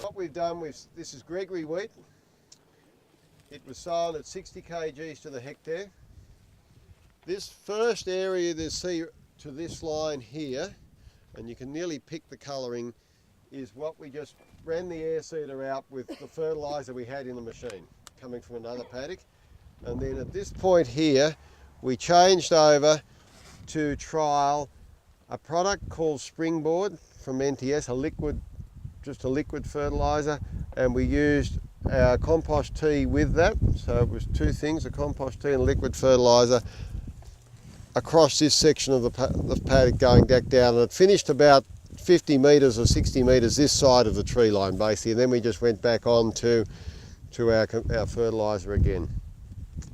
What we've done with this is Gregory wheat. It was sown at 60 kgs to the hectare. This first area you see to this line here, and you can nearly pick the colouring, is what we just ran the air seeder out with the fertiliser we had in the machine, coming from another paddock. And then at this point here, we changed over to trial a product called Springboard from NTS, just a liquid fertiliser, and we used our compost tea with that. So it was two things, a compost tea and a liquid fertiliser across this section of the paddock going back down, and it finished about 50 metres or 60 metres this side of the tree line basically, and then we just went back on to our fertiliser again.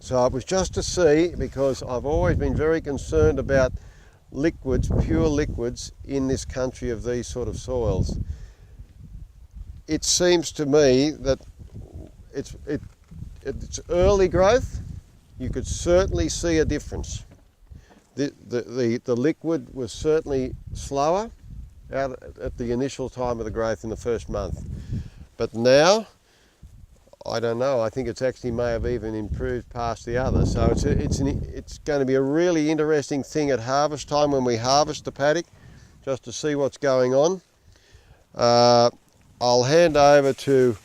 So it was just to see, because I've always been very concerned about liquids, pure liquids in this country of these sort of soils. It seems to me that it's early growth. You could certainly see a difference. The liquid was certainly slower out at the initial time of the growth in the first month, but now I don't know. I think it's actually may have even improved past the other. So it's going to be a really interesting thing at harvest time when we harvest the paddock, just to see what's going on. I'll hand over to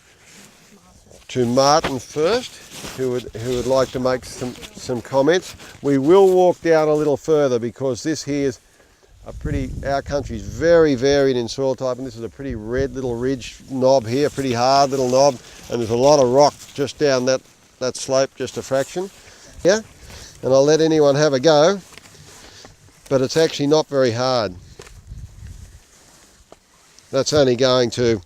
Martin first, who would like to make some comments. We will walk down a little further because this here is our country is very varied in soil type, and this is a pretty red little ridge knob here, pretty hard little knob, and there's a lot of rock just down that slope, just a fraction. Yeah, and I'll let anyone have a go, but it's actually not very hard. That's only going to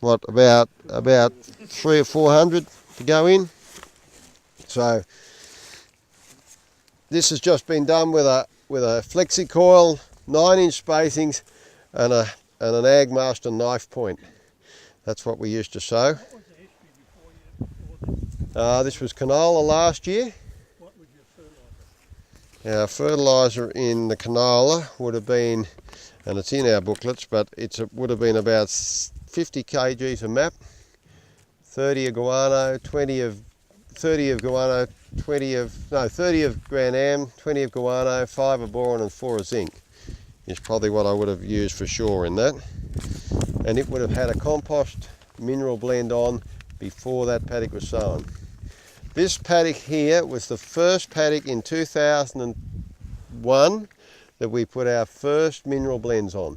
what, about 300 or 400 to go in. So this has just been done with a flexi coil, 9-inch spacings, and an Agmaster knife point. That's what we used to sow. This was canola last year. What was your fertiliser? Our fertiliser in the canola would have been, and it's in our booklets, but it would have been about 50 kgs of MAP, 30 of guano, 30 of Gran Am, 20 of guano, 5 of boron and 4 of zinc is probably what I would have used for sure in that. And it would have had a compost mineral blend on before that paddock was sown. This paddock here was the first paddock in 2001 that we put our first mineral blends on.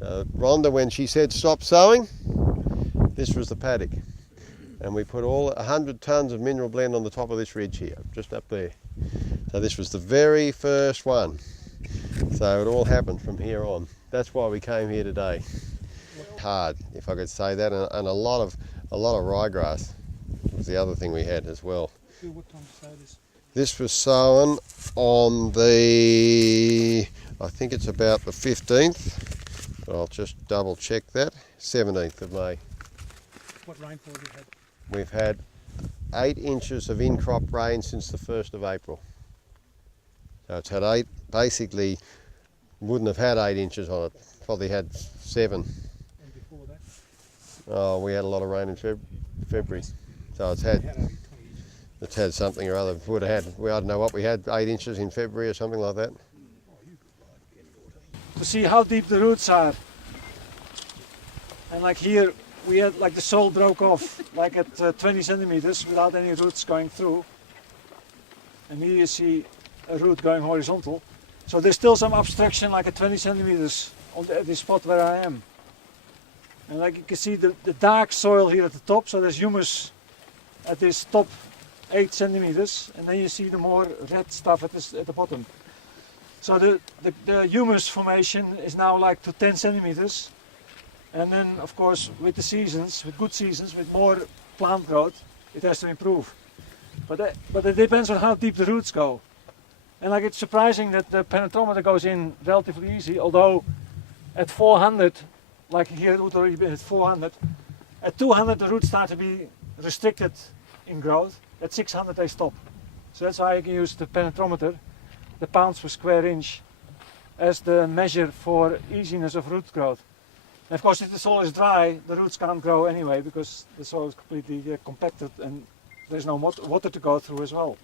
Rhonda, when she said stop sowing, this was the paddock. And we put all 100 tonnes of mineral blend on the top of this ridge here, just up there. So this was the very first one. So it all happened from here on. That's why we came here today. Hard, if I could say that, and a lot of ryegrass was the other thing we had as well. What time to sow this? This was sown on the, I think it's about the 15th. I'll just double check that. 17th of May. What rainfall have you had? We've had 8 inches of in-crop rain since the 1st of April. So it's had 8, basically wouldn't have had 8 inches on it, probably had 7. And before that? Oh, we had a lot of rain in February. So it's had something or other. Would have had, I don't know what we had, 8 inches in February or something like that. To see how deep the roots are. And like here, we had like the soil broke off, like at 20 centimeters without any roots going through. And here you see a root going horizontal. So there's still some obstruction like at 20 centimeters on this spot where I am. And like you can see the dark soil here at the top, so there's humus at this top 8 centimeters, and then you see the more red stuff at the bottom. So the humus formation is now like to 10 centimeters. And then, of course, with the seasons, with good seasons, with more plant growth, it has to improve. But it depends on how deep the roots go. And like it's surprising that the penetrometer goes in relatively easy, although at 400, like here it would already be at 400, at 200 the roots start to be restricted in growth, at 600 they stop. So that's why you can use the penetrometer the pounds per square inch as the measure for easiness of root growth. And of course, if the soil is dry, the roots can't grow anyway because the soil is completely compacted and there's no water to go through as well.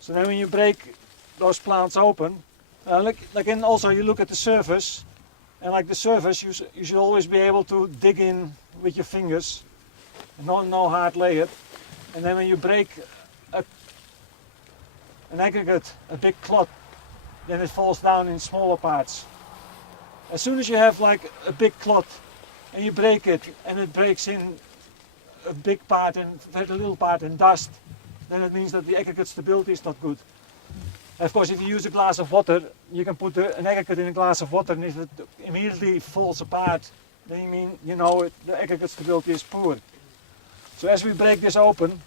So then when you break those plants open, and also you look at the surface, and like the surface, you should always be able to dig in with your fingers, no hard layer. And then when you break an aggregate, a big clot, then it falls down in smaller parts. As soon as you have like a big clot and you break it and it breaks in a big part and very little part in dust, then it means that the aggregate stability is not good. Of course, if you use a glass of water, you can put an aggregate in a glass of water, and if it immediately falls apart, then the aggregate stability is poor. So as we break this open,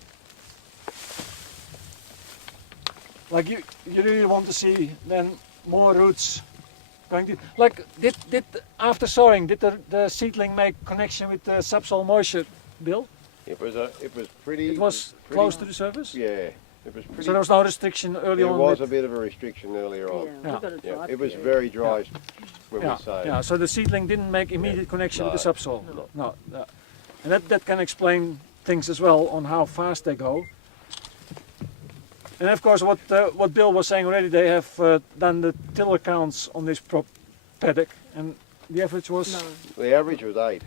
like you really want to see then more roots going to, like after sowing, did the seedling make connection with the subsoil moisture, Bill? It was pretty. It was pretty, close to the surface? Yeah. It was pretty. So there was no restriction early on? There was a bit of a restriction earlier on. Yeah. It was very dry when we sowed. Yeah, so the seedling didn't make immediate connection with the subsoil? No. And that can explain things as well on how fast they go. And of course what Bill was saying already, they have done the tiller counts on this paddock, and the average was? No. The average was 8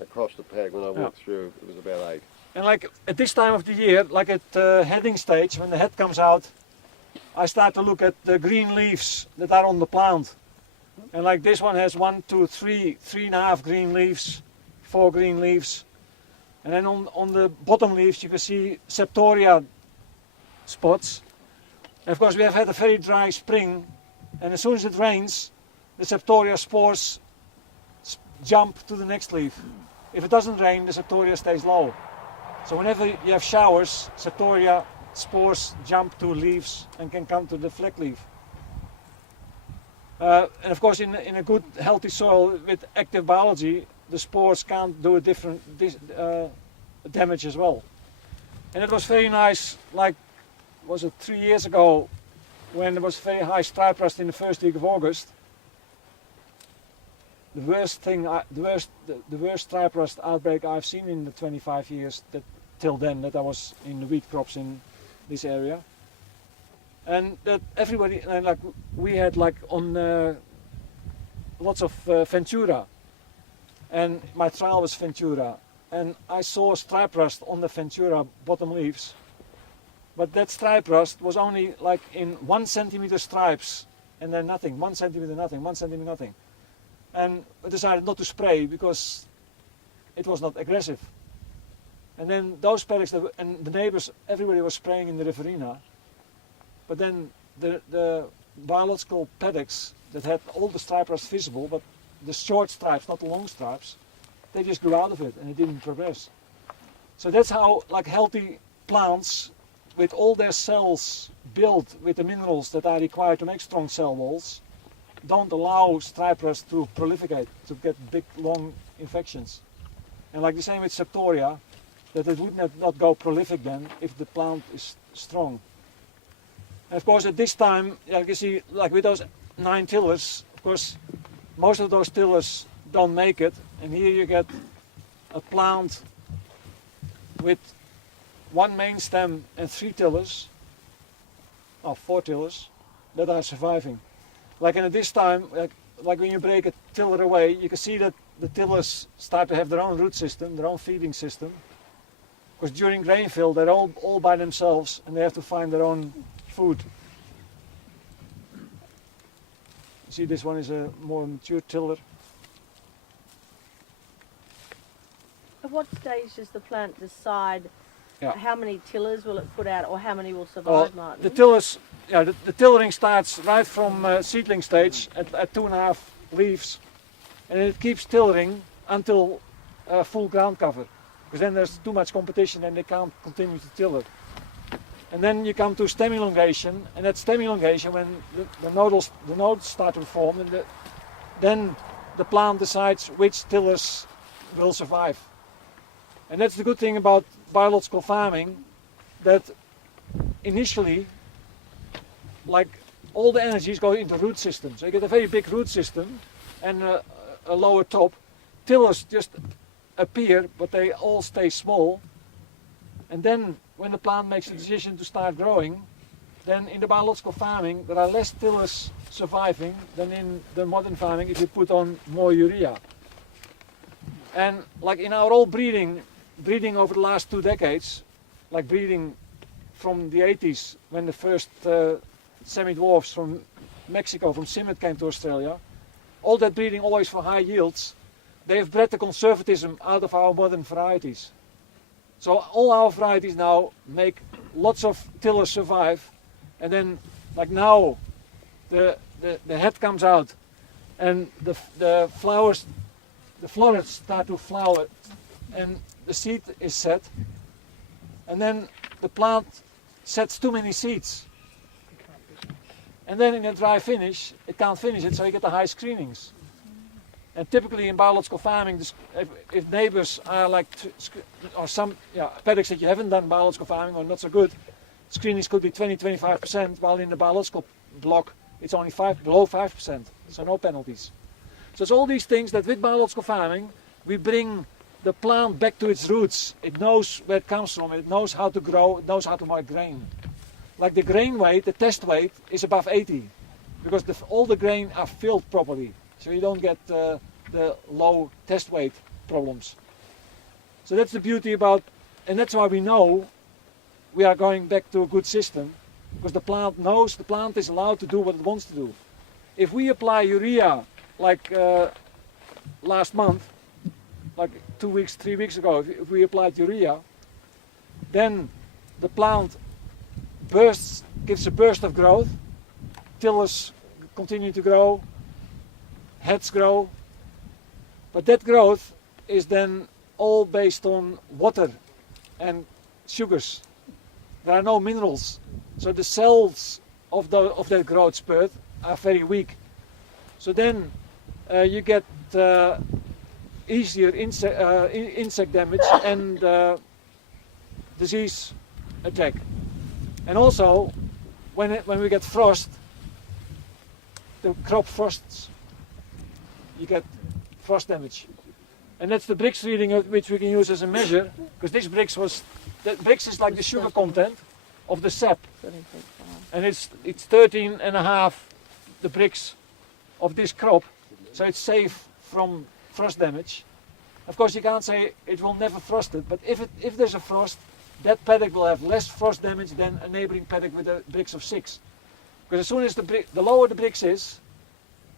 across the paddock. When I walked through, it was about 8. And like at this time of the year, like at heading stage, when the head comes out, I start to look at the green leaves that are on the plant. And like this one has 1, 2, 3, 3.5 green leaves, 4 green leaves. And then on the bottom leaves you can see septoria spots. And of course we have had a very dry spring, and as soon as it rains, the septoria spores jump to the next leaf. If it doesn't rain, the septoria stays low. So whenever you have showers, septoria spores jump to leaves and can come to the fleck leaf. And of course in a good healthy soil with active biology, the spores can't do a different damage as well. And it was very nice, like, was it 3 years ago, when there was very high stripe rust in the first week of August. The worst stripe rust outbreak I've seen in the 25 years till then that I was in the wheat crops in this area. And that everybody, like we had like on lots of Ventura, and my trial was Ventura, and I saw stripe rust on the Ventura bottom leaves. But that stripe rust was only like in 1 centimeter stripes, and then nothing, 1 centimeter nothing, 1 centimeter nothing. And I decided not to spray because it was not aggressive. And then those paddocks, and the neighbors, everybody was spraying in the Riverina. But then the biological paddocks that had all the stripe rust visible, but the short stripes, not the long stripes, they just grew out of it and it didn't progress. So that's how like healthy plants with all their cells built with the minerals that are required to make strong cell walls don't allow stripe rust to proliferate, to get big long infections. And like the same with septoria, that it would not go prolific then if the plant is strong. And of course at this time, like you see, like with those 9 tillers, of course most of those tillers don't make it, and here you get a plant with 1 main stem and 3 tillers, or 4 tillers, that are surviving. Like at this time, like when you break a tiller away, you can see that the tillers start to have their own root system, their own feeding system. Because during grain fill, they're all by themselves and they have to find their own food. You see, this one is a more mature tiller. At what stage does the plant decide how many tillers will it put out, or how many will survive, Martin? The tillers, the tillering starts right from seedling stage at 2.5 leaves, and it keeps tillering until full ground cover, because then there's too much competition and they can't continue to tiller. And then you come to stem elongation, and at stem elongation, when the nodes start to form, and then the plant decides which tillers will survive. And that's the good thing about biological farming, that initially like all the energies go into root system. So you get a very big root system and a lower top. Tillers just appear, but they all stay small. And then when the plant makes the decision to start growing, then in the biological farming there are less tillers surviving than in the modern farming if you put on more urea. And like in our old breeding over the last 2 decades, like breeding from the 80s when the first semi-dwarfs from Mexico, from Simmet came to Australia, all that breeding always for high yields, they have bred the conservatism out of our modern varieties. So all our varieties now make lots of tillers survive, and then like now the head comes out and the flowers, the florets start to flower and the seed is set, and then the plant sets too many seeds. And then in a dry finish, it can't finish it, so you get the high screenings. And typically in biological farming, if neighbors are like, or some paddocks that you haven't done biological farming or not so good, screenings could be 20-25%, while in the biological block it's only below 5%, so no penalties. So it's all these things that with biological farming, we bring the plant back to its roots. It knows where it comes from, it knows how to grow, it knows how to make grain. Like the grain weight, the test weight is above 80, because all the grain are filled properly. So you don't get the low test weight problems. So that's the beauty about, and that's why we know we are going back to a good system, because the plant knows, the plant is allowed to do what it wants to do. If we apply urea like last month, like 2 weeks, 3 weeks ago, if we applied urea, then the plant gives a burst of growth, tillers continue to grow, heads grow, but that growth is then all based on water and sugars. There are no minerals, so the cells of that growth spurt are very weak. So then you get easier insect damage and disease attack. And also, when we get frost, the crop frosts, you get frost damage. And that's the Brix reading which we can use as a measure, because this Brix is like the sugar content of the sap. And it's 13.5 the Brix of this crop, so it's safe from frost damage. Of course you can't say it will never frost it, but if there's a frost, that paddock will have less frost damage than a neighboring paddock with a Brix of 6. Because as soon as the lower the Brix is,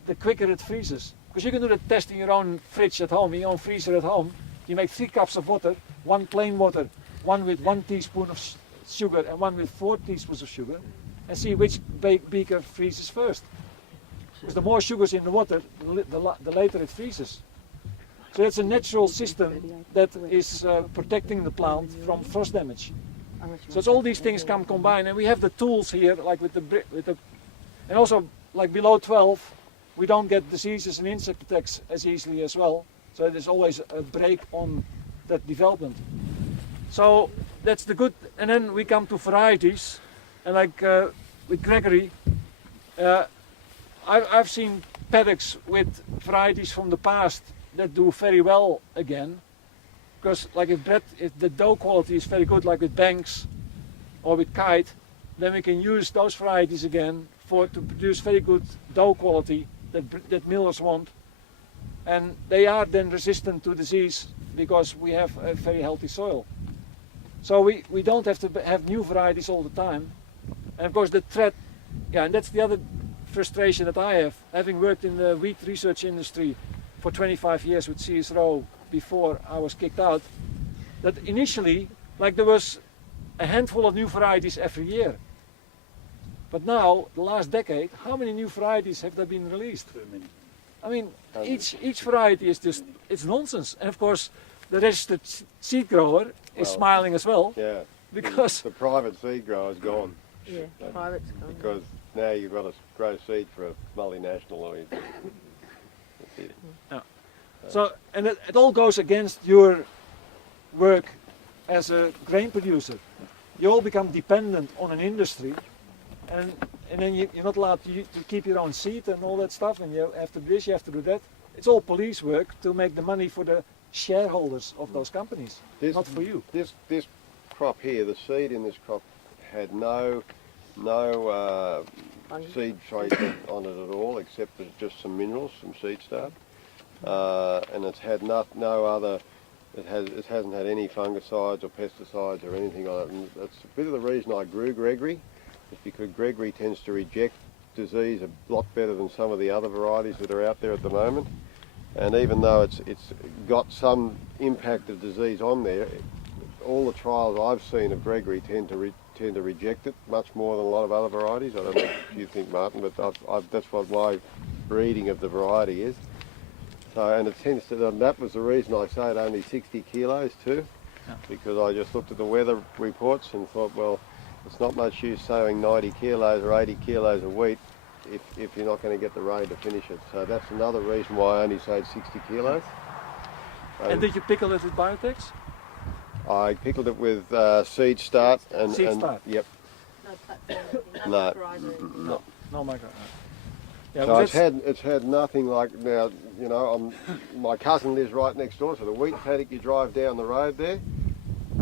the quicker it freezes. Because you can do the test in your own fridge at home, in your own freezer at home. You make 3 cups of water, 1 plain water, 1 with 1 teaspoon of sugar and 1 with 4 teaspoons of sugar, and see which beaker freezes first. Because the more sugar's in the water, the later it freezes. So it's a natural system that is protecting the plant from frost damage. So it's all these things come combined, and we have the tools here, like with the and also like below 12, we don't get diseases and insect attacks as easily as well. So there's always a break on that development. So that's the good, and then we come to varieties, and like with Gregory, I've seen paddocks with varieties from the past that do very well again, because like if the dough quality is very good, like with Banks or with Kite, then we can use those varieties again to produce very good dough quality that millers want, and they are then resistant to disease because we have a very healthy soil. So we don't have to have new varieties all the time. And of course the threat, and that's the other frustration that I have, having worked in the wheat research industry for 25 years with CSRO before I was kicked out, that initially, like there was a handful of new varieties every year. But now, the last decade, how many new varieties have there been released? I mean, each variety is just, it's nonsense. And of course, the registered seed grower is smiling as well. Yeah. Because the private seed grower's gone. Yeah, private's gone. Because now you've got to grow seed for a multinational or anything. That's it. Yeah. So, and it all goes against your work as a grain producer. You all become dependent on an industry, and and then you're not allowed to keep your own seat and all that stuff, and you have to do this, you have to do that. It's all police work to make the money for the shareholders of those companies, not for you. This crop here, the seed in this crop had no seed treatment on it at all, except for just some minerals, some seed starch, and it's had no other. It hasn't had any fungicides or pesticides or anything on it, and that's a bit of the reason I grew Gregory, is because Gregory tends to reject disease a lot better than some of the other varieties that are out there at the moment. And even though it's got some impact of disease on there, all the trials I've seen of Gregory tend to reject it much more than a lot of other varieties. I don't know if you think, Martin, but that's what my breeding of the variety is. So, and it tends to, that was the reason I say it only 60 kilos too, because I just looked at the weather reports and thought, well, it's not much use sowing 90 kilos or 80 kilos of wheat if you're not going to get the rain to finish it. So that's another reason why I only sowed 60 kilos. And did you pickle it with Biotex? I pickled it with seed start and seed start. Yep. No platform, no No. fertilizer. No micro. Yeah, So it's had nothing like, now, you know, my cousin lives right next door, so the wheat paddock, you drive down the road there,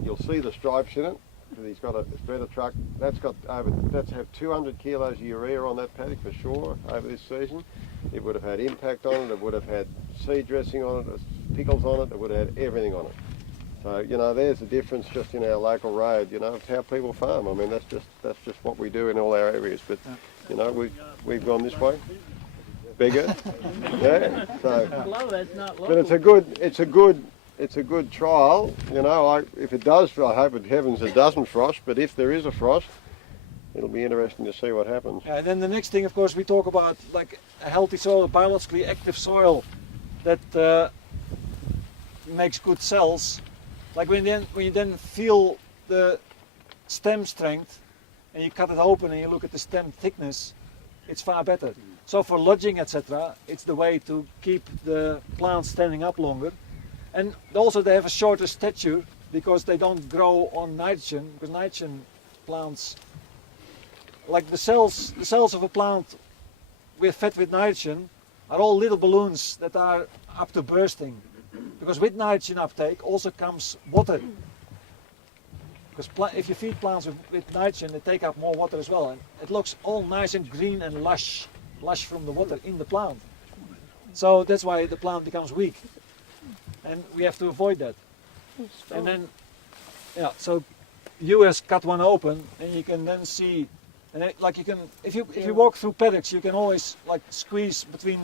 you'll see the stripes in it, because he's got a spreader truck. That's had 200 kilos of urea on that paddock for sure over this season. It would have had impact on it, it would have had seed dressing on it, pickles on it, it would have had everything on it. So, you know, there's the difference just in our local road, you know, of how people farm. I mean, that's just what we do in all our areas. But, you know, we've gone this way. Bigger. Yeah. So, Low, that's not local. but it's a good trial. You know, if it does, I hope in heavens it doesn't frost, but if there is a frost, it'll be interesting to see what happens. And then the next thing, of course, we talk about like a healthy soil, a biologically active soil that makes good cells. Like when you then feel the stem strength and you cut it open and you look at the stem thickness, it's far better. So for lodging, etc., it's the way to keep the plants standing up longer. And also they have a shorter stature because they don't grow on nitrogen, because nitrogen plants, like the cells of a plant fed with nitrogen are all little balloons that are up to bursting. Because with nitrogen uptake also comes water. Because if you feed plants with nitrogen, they take up more water as well. And it looks all nice and green and lush from the water in the plant. So that's why the plant becomes weak. And we have to avoid that. And then, yeah, so you just cut one open and you can then see, and like you can, if you walk through paddocks, you can always like squeeze between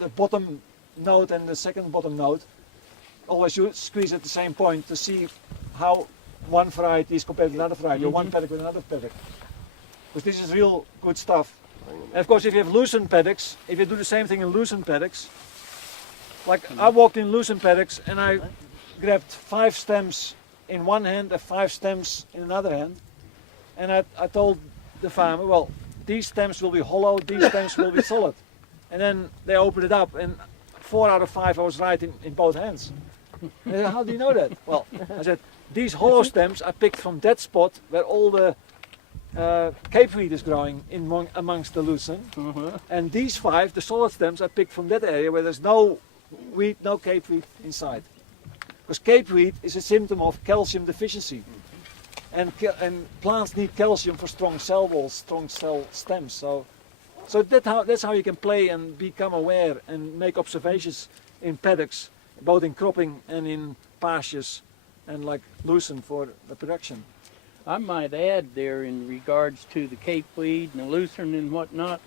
the bottom node and the second bottom node. Always you squeeze at the same point to see how one variety is compared to another variety, or one paddock with another paddock. Because this is real good stuff. And of course, if you have loosened paddocks, if you do the same thing in loosened paddocks, like I walked in loosened paddocks and I grabbed 5 stems in one hand and 5 stems in another hand, and I told the farmer, well, these stems will be hollow, these stems will be solid. And then they opened it up, and 4 out of 5 I was right in both hands. They said, how do you know that? Well, I said, these hollow stems I picked from that spot where all the cape wheat is growing amongst the lucerne. And these 5, the solid stems, I picked from that area where there's no wheat, no cape wheat inside. Because cape wheat is a symptom of calcium deficiency. And plants need calcium for strong cell walls, strong cell stems. So that's how you can play and become aware and make observations in paddocks, both in cropping and in pastures, and like lucerne for the production. I might add there in regards to the cape weed and the lucerne and whatnot,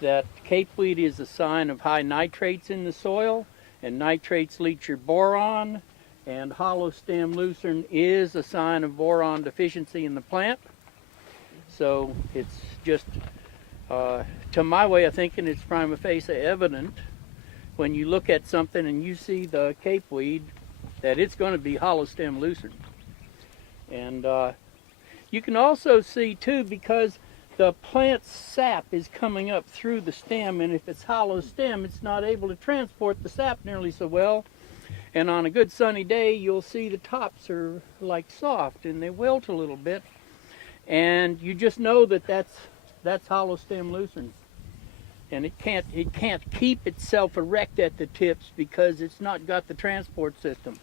that cape weed is a sign of high nitrates in the soil, and nitrates leach your boron, and hollow stem lucerne is a sign of boron deficiency in the plant. So it's just, to my way of thinking, it's prima facie evident when you look at something and you see the cape weed that it's going to be hollow stem lucerne. And you can also see too, because the plant's sap is coming up through the stem, and if it's hollow stem, it's not able to transport the sap nearly so well. And on a good sunny day, you'll see the tops are like soft and they wilt a little bit. And you just know that that's That's hollow stem lucerne. And it can't keep itself erect at the tips because it's not got the transport system.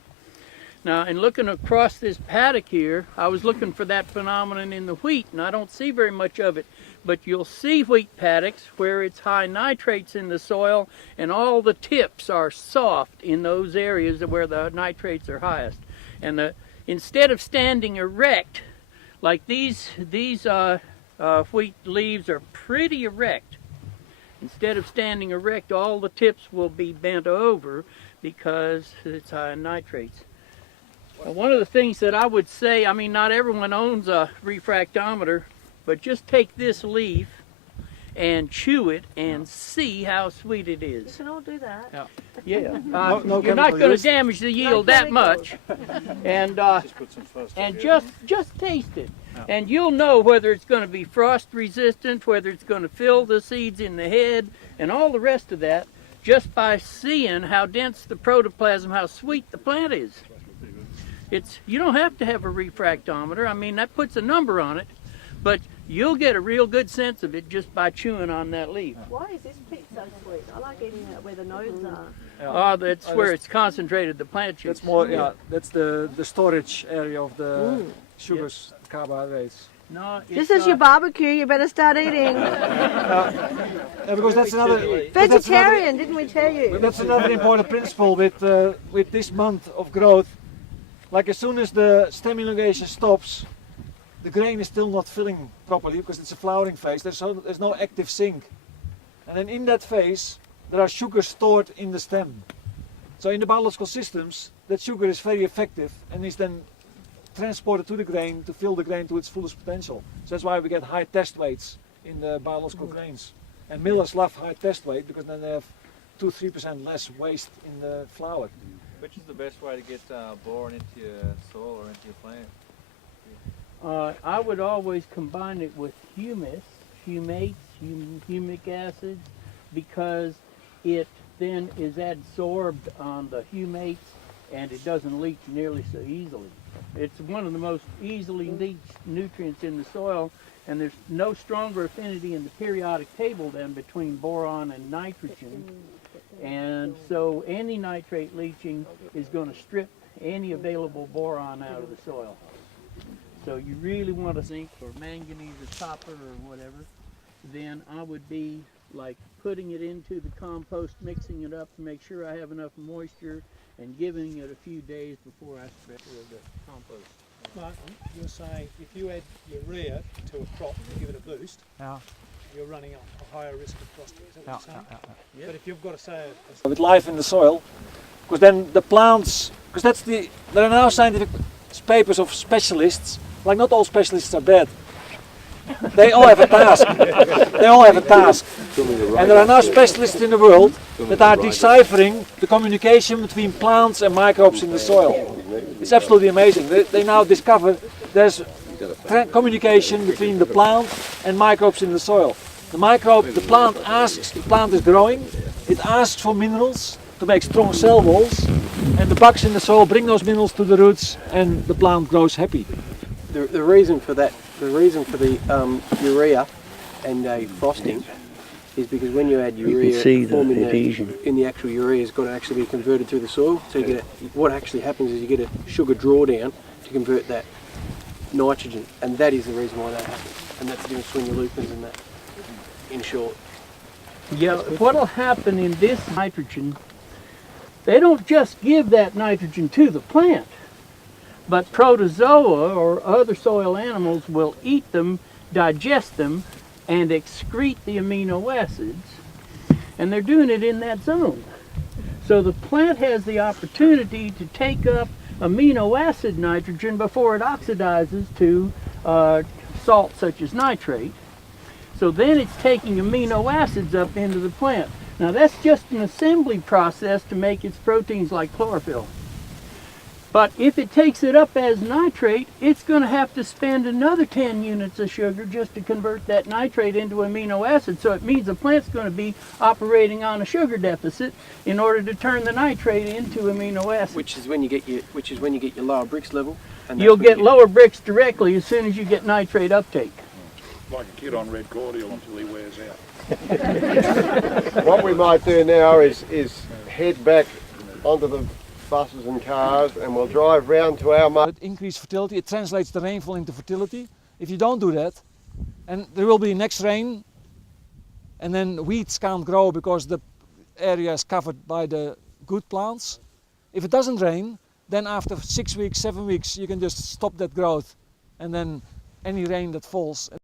Now, in looking across this paddock here, I was looking for that phenomenon in the wheat, and I don't see very much of it. But you'll see wheat paddocks where it's high nitrates in the soil, and all the tips are soft in those areas where the nitrates are highest. And instead of standing erect, like these wheat leaves are pretty erect. Instead of standing erect, all the tips will be bent over because it's high in nitrates. One of the things that I would say, I mean, not everyone owns a refractometer, but just take this leaf and chew it and see how sweet it You is. can all do that. Yeah, No you're not chemical going use. to damage the yield that much, and just taste it, and you'll know whether it's going to be frost resistant, whether it's going to fill the seeds in the head, and all the rest of that, just by seeing how dense the protoplasm, how sweet the plant is. You don't have to have a refractometer. I mean, that puts a number on it, but you'll get a real good sense of it just by chewing on that leaf. Why is this pit so sweet? I like eating it where the nodes are. That's where it's concentrated the plant juice. That's more, that's the storage area of the sugars, carbohydrates. No, This is your barbecue, you better start eating. Because that's another Vegetarian, didn't we tell you? That's another important principle with this month of growth. Like as soon as the stem elongation stops, the grain is still not filling properly because it's a flowering phase. There's no active sink. And then in that phase, there are sugars stored in the stem. So in the biological systems, that sugar is very effective and is then transported to the grain to fill the grain to its fullest potential. So that's why we get high test weights in the biological grains. And millers love high test weight because then they have 2-3% less waste in the flour. Which is the best way to get boron into your soil or into your plant? I would always combine it with humus, humates, humic acids, because it then is adsorbed on the humates and it doesn't leach nearly so easily. It's one of the most easily leached nutrients in the soil, and there's no stronger affinity in the periodic table than between boron and nitrogen. And so any nitrate leaching is going to strip any available boron out of the soil. So you really want to zinc or manganese or copper or whatever, then I would be like putting it into the compost, mixing it up to make sure I have enough moisture, and giving it a few days before I spread the compost. Mark, you're saying if you add urea to a crop to give it a boost, you're running a higher risk of frosting. Is that what you're saying? Yeah. But if you've got to say With life in the soil, because then the plants, because there are now scientific papers of specialists, like not all specialists are bad. They all have a task. They all have a task. And there are now specialists in the world that are deciphering the communication between plants and microbes in the soil. It's absolutely amazing. They now discover there's communication between the plant and microbes in the soil. The plant is growing, it asks for minerals to make strong cell walls, and the bugs in the soil bring those minerals to the roots and the plant grows happy. The reason for that, the urea and frosting is because when you add urea, in the actual urea has got to actually be converted through the soil. So you get what actually happens is you get a sugar drawdown to convert that nitrogen, and that is the reason why that happens. And that's the difference between your lupins and that, in short. Yeah, what'll happen in this nitrogen, they don't just give that nitrogen to the plant, but protozoa or other soil animals will eat them, digest them, and excrete the amino acids, and they're doing it in that zone. So the plant has the opportunity to take up amino acid nitrogen before it oxidizes to salt such as nitrate. So then it's taking amino acids up into the plant. Now that's just an assembly process to make its proteins like chlorophyll. But if it takes it up as nitrate, it's going to have to spend another 10 units of sugar just to convert that nitrate into amino acid. So it means the plant's going to be operating on a sugar deficit in order to turn the nitrate into amino acid. Which is when you get your lower Brix level. And You'll get lower Brix directly as soon as you get nitrate uptake. like a kid on red cordial until he wears out. What we might do now is head back onto the buses and cars, and we'll drive round to our mud. Increased fertility, it translates the rainfall into fertility. If you don't do that, and there will be next rain, and then weeds can't grow because the area is covered by the good plants. If it doesn't rain, then after 6 weeks, 7 weeks, you can just stop that growth, and then any rain that falls